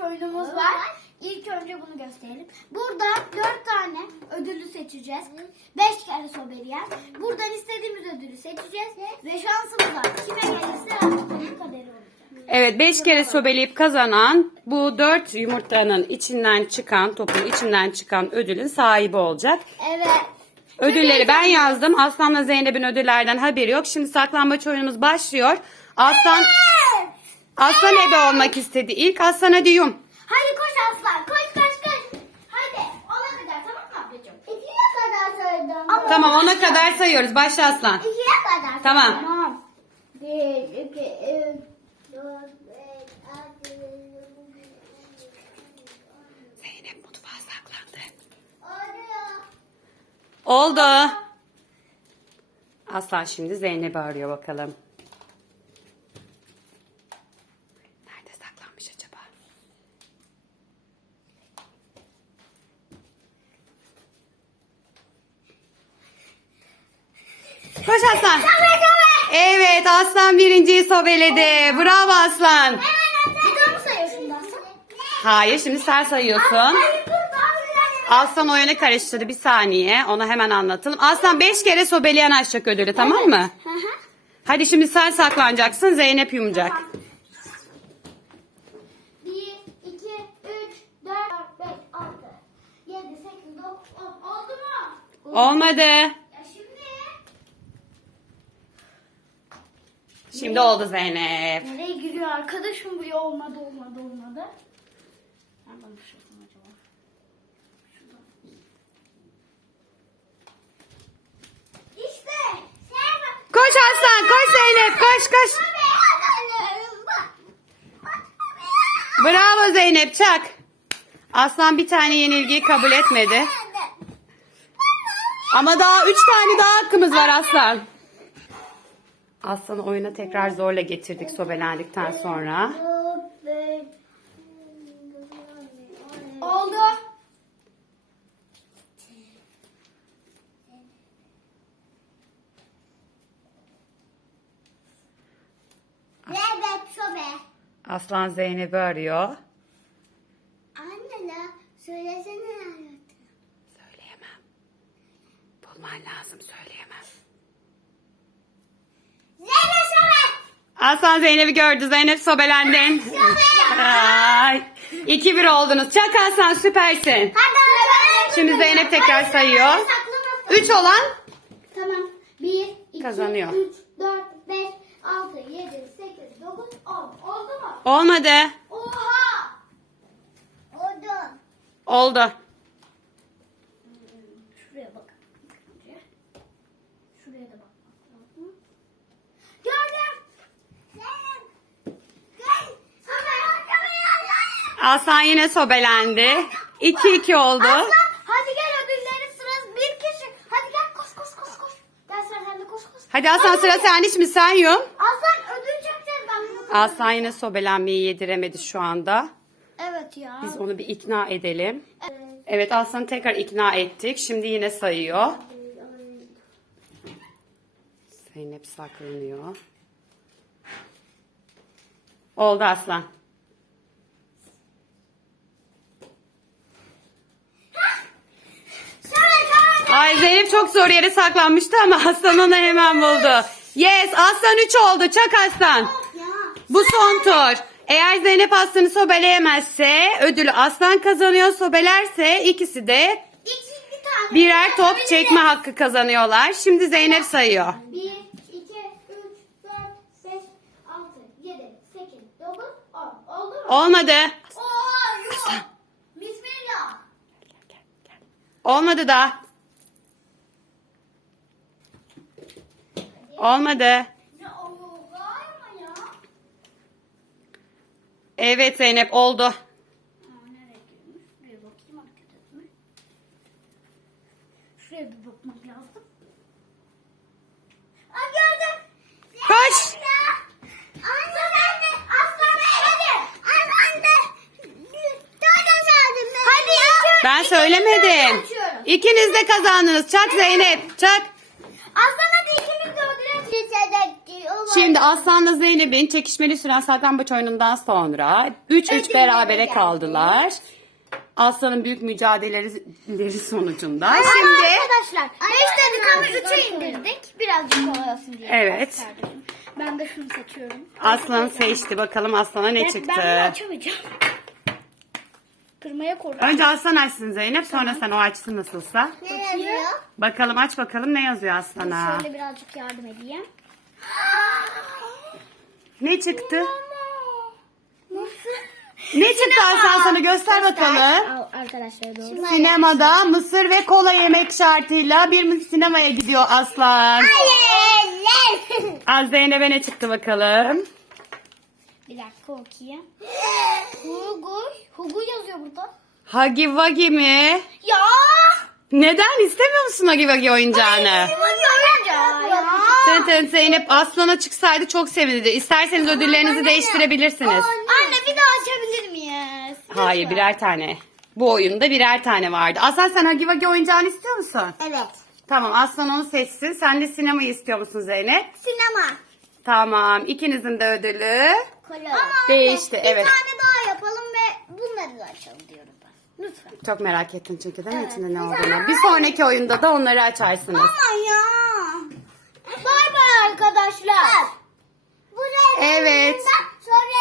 oyunumuz var. İlk önce bunu gösterelim. Burada dört tane ödülü seçeceğiz. Beş kere sobeleyeceğiz. Buradan istediğimiz ödülü seçeceğiz. Ve şansımız var. Kime gelirse artık onun kaderi olacak. Evet 5 kere sobeleyip kazanan bu 4 yumurtanın içinden çıkan topun içinden çıkan ödülün sahibi olacak. Evet. Ödülleri ben yazdım. Aslan'la Zeynep'in ödüllerden haberi yok. Şimdi saklambaç oyunumuz başlıyor. Aslan Aslan ebe olmak istedi. İlk Aslan hadi yum. Hadi koş aslan. Koş koş koş. Hadi. Ona kadar tamam mı ablacığım? İkiye kadar saydım. Ama Tamam ona kadar sayıyoruz. Başla Aslan. İkiye kadar. Tamam. Tamam. Bir, iki, üç, dört, beş, altı, yedi, Zeynep mutfağa saklandı. Arıyor. Oldu. Aslan şimdi Zeynep'i arıyor bakalım. Koş Aslan. Evet Aslan birinciyi sobeledi. Bravo Aslan. Hayır şimdi sen sayıyorsun. Aslan oyunu karıştırdı bir saniye. Onu hemen anlatalım. Aslan 5 kere sobeleyen aşacak ödülü tamam mı? Hadi şimdi sen saklanacaksın Zeynep yumacak. Tamam. Bir, iki, üç, dört, beş, altı, yedi, sekiz, dokuz, on. Oldu mu? Olmadı. Ya şimdi. Oldu Zeynep. Nereye giriyor arkadaşım bu ya olmadı olmadı olmadı. Ben bana şey yapayım acaba. İşte. Bak. Koş Aslan koş Zeynep koş koş. Bravo Zeynep çak. Aslan bir tane yenilgiyi kabul etmedi. Ama daha üç tane daha hakkımız var Aslan. Aslan'ı oyuna tekrar zorla getirdik sobelendikten sonra. Oldu. Aslan Zeynep'i arıyor. Anne la söylesene hayatım. Söyleyemem. Bulman lazım söyleyemem. Zeynep sobe. Aslan Zeynep'i gördü. Zeynep sobelendin. Ay. 2-1 oldunuz. Çak Aslan süpersin. Hadi. Şimdi Zeynep tekrar sayıyor. 3 olan Tamam. 1, 2, Kazanıyor. 3, 4, 5, 6, 7, 8, 9, 10. Oldu mu? olmadı. Oha! Oldu. Oldu. Şuraya bak. Şuraya da bakmak lazım. Gördüm. Zeynep. Gel. Sana bakamayanlar. Aslan yine sobelendi. 2-2 oldu. Aslan hadi gel ödüllerin sırası bir kişi. Hadi gel koş koş koş koş. Gel sen sen de koş koş. Hadi Aslan sıra sende şimdi sen yum. Aslan ödül çekeceğiz ben bunu. Aslan yine sobelenmeyi yediremedi şu anda. Evet ya. Biz onu bir ikna edelim. Evet. Evet Aslan'ı tekrar ikna ettik. Şimdi yine sayıyor. Zeynep saklanıyor. Oldu Aslan. Şöyle şöyle. Ay Zeynep çok zor yere saklanmıştı ama Aslan onu hemen buldu. Yes Aslan 3 oldu. Çak Aslan. Bu son tur. Eğer Zeynep Aslan'ı sobeleyemezse ödülü Aslan kazanıyor. Sobelerse ikisi de birer top çekme hakkı kazanıyorlar. Şimdi Zeynep sayıyor. 1, 2, 3, 4, 5, 6, 7, 8, 9, 10. Oldu mu? Olmadı. Yok. Bismillah. Olmadı da. Olmadı. Evet Zeynep oldu. Aa, nereye girmiş? Şuraya bir bakmak lazım. Aa gördüm. Koş. Ben. Söylemedim. İkiniz de kazandınız. Çak Zeynep. Çak. Aslan hadi ikimiz de ödül açıyoruz. Şimdi Aslan'la Zeynep'in çekişmeli süren saklambaç oyunundan sonra 3-3 Ödüllere berabere geldi. kaldılar. Aslan'ın büyük mücadeleleri sonucunda. Ama Şimdi arkadaşlar 5 dakikamı 3'e indirdik. Birazcık kolay olsun diye. Evet. Ben de şunu seçiyorum. Aslan seçti. Bakalım Aslan'a ne Ben, çıktı. ben bunu açamayacağım. Kırmaya korkuyorum. Önce Aslan açsın Zeynep sonra sen o açsın nasılsa. Ne yazıyor? Bakalım aç bakalım ne yazıyor Aslan'a. Şöyle birazcık yardım edeyim. Ne çıktı? Ne çıktı Aslan sana göster bakalım. Al arkadaşlar doğru. Sinemada mısır ve kola yemek şartıyla bir sinemaya gidiyor Aslan. Az Zeynep'e ne çıktı bakalım. Bir dakika okuyayım. Hugo. Hugo yazıyor burada. Hagi Wagi mi? Ya. Neden istemiyor musun Hagi Wagi oyuncağını? Tın tın Zeynep Aslan'a çıksaydı çok sevinirdi. İsterseniz ödüllerinizi değiştirebilirsiniz. Anne bir daha açabilir miyiz? Hayır birer tane. Bu oyunda birer tane vardı. Aslan sen Hagi Wagi oyuncağını istiyor musun? Evet. Tamam Aslan onu seçsin. Sen de sinemayı istiyor musun Zeynep? Sinema. Tamam ikinizin de ödülü. Ama Değişti, bir evet. tane daha yapalım ve bunları da açalım diyorum ben. Lütfen. Çok merak ettim çünkü değil mi Evet. içinde ne olduğunu. Bir sonraki oyunda da onları açarsınız. Aman ya. Bay bay arkadaşlar. Bu Evet. Sonra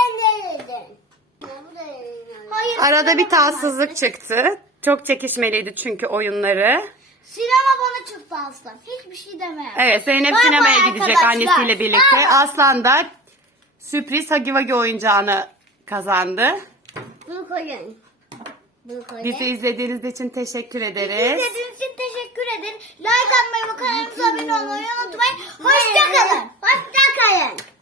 Hayır. Arada bir tatsızlık çıktı. Çok çekişmeliydi çünkü oyunları. Sinema bana çıktı aslan. Hiçbir şey demem. Evet Zeynep Bay sinemaya bay gidecek arkadaşlar. annesiyle birlikte. Bay. Aslan da sürpriz Hagi Wagi oyuncağını kazandı. Bunu koyun. Bunu koyun. Bizi izlediğiniz için teşekkür ederiz. İzlediğiniz için teşekkür ederim. Like atmayı ve kanalımıza abone olmayı unutmayın. Hoşçakalın. Hoşçakalın.